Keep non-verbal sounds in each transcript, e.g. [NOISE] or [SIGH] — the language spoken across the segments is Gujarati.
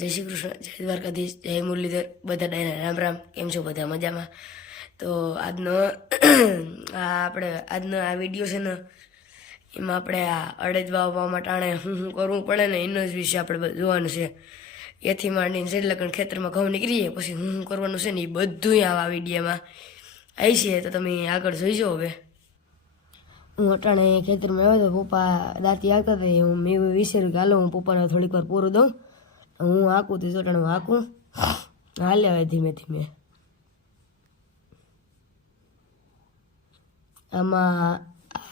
જય શ્રી કૃષ્ણ, જય દ્વારકાધીશ, જય મુરલીધર, બધા ડાયના રામ રામ, કેમ છો બધા મજામાં? તો આજનો, આ આપણે, આજનો આ વીડિયો છે ને, એમાં આપણે આ અડદ વાવવા માટે શું શું કરવું પડે ને એનો જ વિશે આપણે જોવાનું છે. એથી માંડીને છેલ્લે લગન ખેતરમાં ઘઉં નીકળીએ, પછી શું શું કરવાનું છે ને એ બધું આવા વિડીયામાં આવી છે, તો તમે આગળ જોઈજો હવે. હું અટાણે ખેતરમાં આવ્યો હતો પપ્પા દાંતી આવતા હતા હું મેં વિચાર્યું કે હાલો હું પપ્પાને થોડીક વાર પૂરું દઉં. હું હાકું તો ચોટાણે હું હાકું. હાલે હવે ધીમે ધીમે. આમાં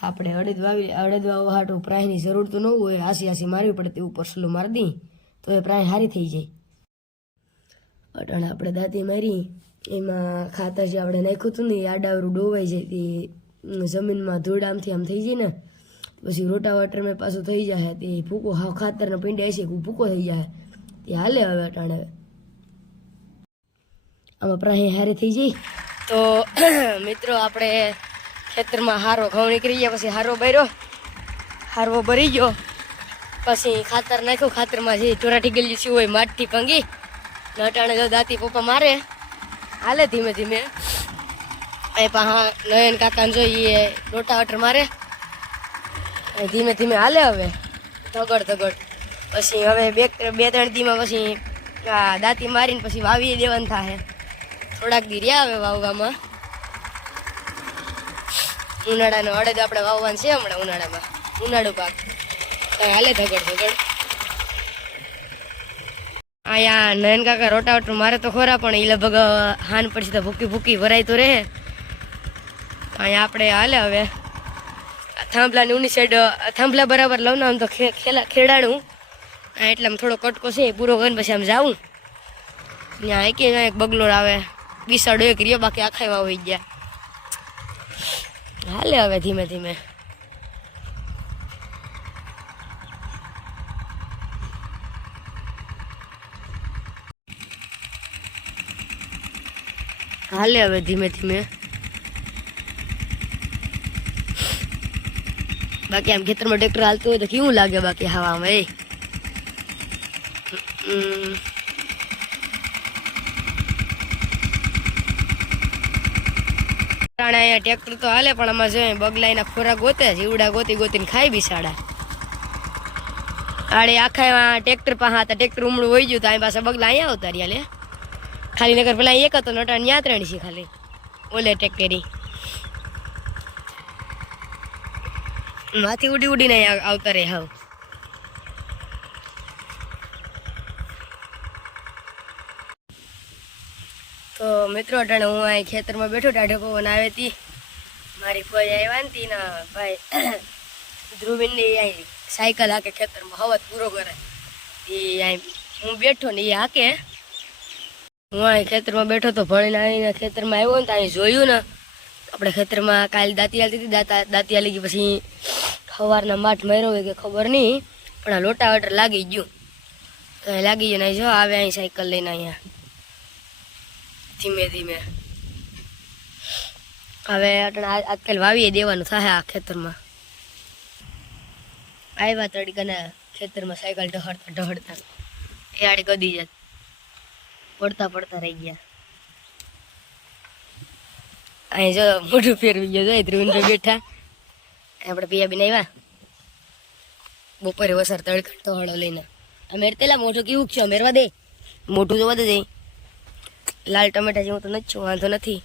આપણે અડદ વાવી અડદ વાવવા હાટું પ્રાયની જરૂર તો ન હોય આસી આસી મારવી પડે તે ઉપર સલું મારી દી તો એ પ્રાય સારી થઈ જાય. અટાણ આપણે દાંતી મારી એમાં ખાતર જે આપણે નાખ્યું હતું ને એ આડાવરું ડોવાઈ જાય તે જમીનમાં ધૂળ આમથી આમ થઈ જાય ને પછી રોટાવાટરમાં પાછું થઈ જાય તે ભૂકો હાવ ખાતરને પીંડે કે ભૂકો થઈ જાય હાલે હવે અટાણે આમાં પ્રાહી હારે થઈ જાય. તો, [CLEARS THROAT] મિત્રો, આપણે ખેતરમાં હારો ઘઉં નીકળી ગયા, પછી હારો ભર્યો હારવો ભરી ગયો. પછી ખાતર નાખ્યું, ખાતરમાં જે ચોરાટી ગયેલી છે હોય માટી ભંગી. ને અટાણે જો દાંતી પપ્પા મારે. હાલે ધીમે ધીમે. એ પાહા નયન કાકાને જોઈએ રોટાવટર મારે. એ ધીમે ધીમે હાલે હવે. ધગડ ધગડ. પછી હવે બે બે ત્રણ દીમાં પછી દાંતી મારીને પછી વાવી દેવાનું થાય થોડાક દી રહ્યા હવે વાવવામાં. ઉનાળાનો અડદ આપણે વાવવાનું છે હમણાં ઉનાળામાં. ઉનાળુ પાક. કઈ હાલે ધગડ ધગડ. અહીંયા નયન કાકા રોટાવટર મારે તો ખોરા, પણ એ લગભગ હાન પડશે તો ભૂકી ભૂકી ભરાય તો રહે. અહીંયા આપણે હાલે હવે. થાંભલાની ઉની સાઈડ થાંભલા બરાબર લઉં ને આમ તો ખેલા ખેડાણું. એટલે થોડો કટકો છે, એ પૂરો કરીને પછી આમ જાઉં. ત્યાં એક એક બગલો આવે બિસાડો એક રહ્યો, બાકી આખા એવા હોઈ ગયા. હાલે હવે ધીમે ધીમે. હાલે હવે ધીમે ધીમે. બાકી આમ ખેતરમાં ટ્રેક્ટર હાલતું હોય તો કેવું લાગે બાકી હવામાં, એ? અહીંયા ટ્રેક્ટર તો હાલે, પણ આમાં જોઈએ બગલાઈના ખોરાક ગોતે, જીવડા ગોતી ગોતીને ખાઈ બિસાડા. આડે આખા ટ્રેક્ટર પાસે હતા ટ્રેક્ટર ઉમળું હોય ગયું તો અહીં પાસે બગલા અહીંયા આવતા રહ્યા લે. ખાલી નગર પેલા એક હતો નોટા ન્યા ત્રણ છે ખાલી. ઓલે ટ્રેક્ટરી માથી ઉડી ઉડીને આવતા રહે હાવ તો મિત્રો, અટાણે હું અહીં ખેતરમાં બેઠો, ટાઢો પવન આવે તી. મારી કોઈ આવ્યા ને તી ના ભાઈ. ધ્રુવીનની અહીં સાયકલ હાકે ખેતરમાં હવા પૂરો કરે. એ અહીં હું બેઠો ને એ હાકે. હું અહીં ખેતરમાં બેઠો તો ભણીને આવીને ખેતરમાં આવ્યો ને તો અહીં જોયું ને. આપણે ખેતરમાં કાલે દાંતી હાલતી હતી, દાંતા દાંતી હાલી ગઈ પછી સવારના માઠ માર્યો હોય કે ખબર નહીં, પણ આ લોટાવટર લાગી ગયું. તો અહીં લાગી ગયું ને અહીં જો, આવે અહીં સાયકલ લઈને અહીંયા. ધીમે ધીમે. હવે આજકાલ વાવીએ દેવાનું થાય આ ખેતરમાં. આવ્યા તડકાના ખેતરમાં સાયકલ ઢહડતા ઢહડતા. એ આડે કદી જાત પડતા પડતા રહી ગયા. અહીં જો મોઢું ફેરવી ગયો જોઈ ધ્રુવીનભાઈ બેઠા. આપણે પિયા બીને આવ્યા. બપોરે વસર તડકા હળો લઈને. અમેર તેલા મોઢું કેવું છે? અમેરવા દે. મોઢું જોવા દે. જઈ લાલ ટમેટા જેવું તો નથી છું વાંધો નથી.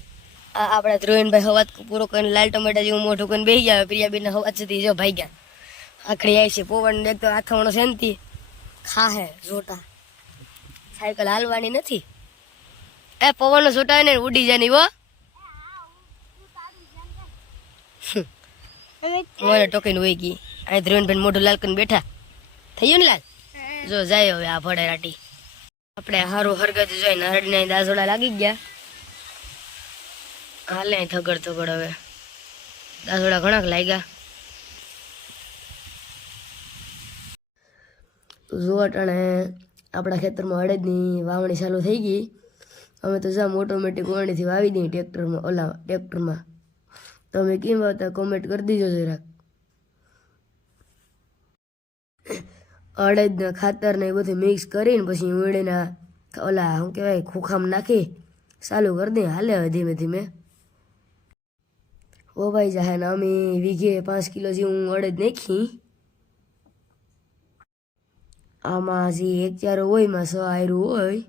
આ આપણા ધ્રુવીનભાઈ હવાત પૂરો કરીને લાલ ટમેટા જેવું મોઢું કરીને બેસી ગયા પ્રિયાબેન હવાજ સુધી જો ભાઈ ગયા. આખડી આવી છે પવન એક તો આથમણો છે ને ખા હે જોટા સાયકલ હાલવાની નથી. એ પવનનો જોટા ને ઉડી જાય નહીં હો. મને ટોકીને વહી ગઈ. અહીં ધ્રુવીનભાઈ મોઢું લાલ કરીને બેઠા. થઈ ગયું ને લાલ? જો જાય હવે આ ભડે રાટી. આપણે હારું હરગત જોઈ નરડીને દાસોડા લાગી ગયા. હાલે થગડ થગડ હવે. દાસોડા ઘણાક લાગ્યા. જો અટાણે, આપણા ખેતરમાં અડદની વાવણી ચાલુ થઈ ગઈ. અમે તો જામ ઓટોમેટિક વાવણીથી વાવી દઈએ ટ્રેક્ટરમાં, ઓલા ટ્રેક્ટરમાં. તમે કેમ વાવતા? કોમેન્ટ કરી દીજો જરાક. અડદના ખાતર ને એ બધું મિક્સ કરીને પછી વીણીના ઓલા, શું કહેવાય, ખોખામાં નાખી, ચાલુ કરી દે. હાલે ધીમે ધીમે. વવાઈ જાય ને અમે વીઘે પાંચ કિલો જેવું અડદ નાખી. આમાં જે એક ચારો હોયમાં સો આયરું હોય.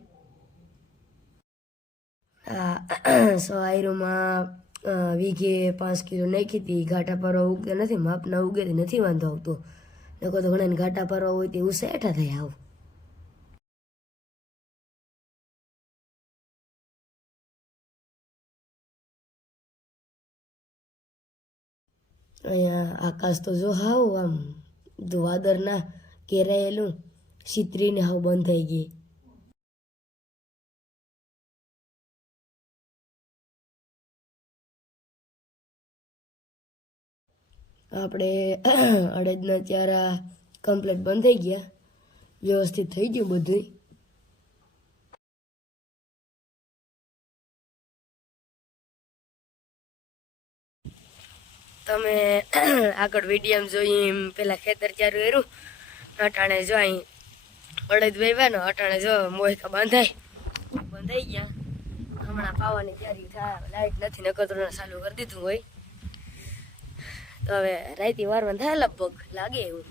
[CLEARS THROAT] સો આયરુંમાં વીઘે પાંચ કિલો નાખી હતી. ઘાટા પર ઉગતા નથી માપના ઉગે નથી વાંધો આવતો. નકો તો ઘણા ઘાટા પરવા હોય તે ઉસેઠા થાય આવું. અહીંયા આકાશ તો જો હાવ આમ વાદરના કેરાયેલું છીતરીને હાવ બંધ થઈ ગઈ. આપણે [CLEARS THROAT] અડદના ચારા કમ્પ્લીટ બંધ થઈ ગયા. વ્યવસ્થિત થઈ ગયું બધું તમે [CLEARS THROAT] આગળ વિડીયમ જોઈ પેલા ખેતર ચારું કર્યું. અટાણે જો અહીં અડદ વેવાનો અટાણે જો મોહિકા બંધાય. બંધાઈ ગયા. હમણાં પાવાની તૈયારી થાય, લાઈટ નથી, નકર ચાલુ કરી દીધું હોય. તો હવે રાયતી વારવાનું થાય લગભગ લાગે એવું.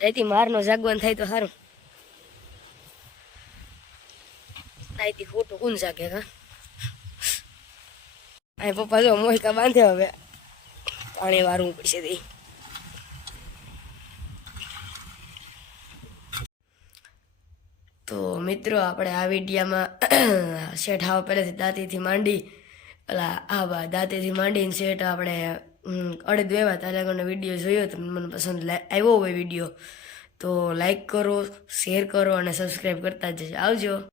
રાયતી મારનો જાગવાનું થાય તો સારું રાયતી ખોટું કોણ જાગે કા? અહીં પપ્પા જો મોહિકા બાંધે હવે. પાણી વારવું પડશે તે. તો મિત્રો, આપણે આ વિડીયામાં શેઠ આવા પહેલેથી દાંતીથી માંડી. પેલા આ દાંતીથી માંડીને શેઠ આપણે અડદ વેવા આગળનો વીડિયો જોયો તો મને પસંદ આવ્યો હોય વીડિયો. તો લાઈક કરો શેર કરો અને સબસ્ક્રાઈબ કરતા જજો. આવજો.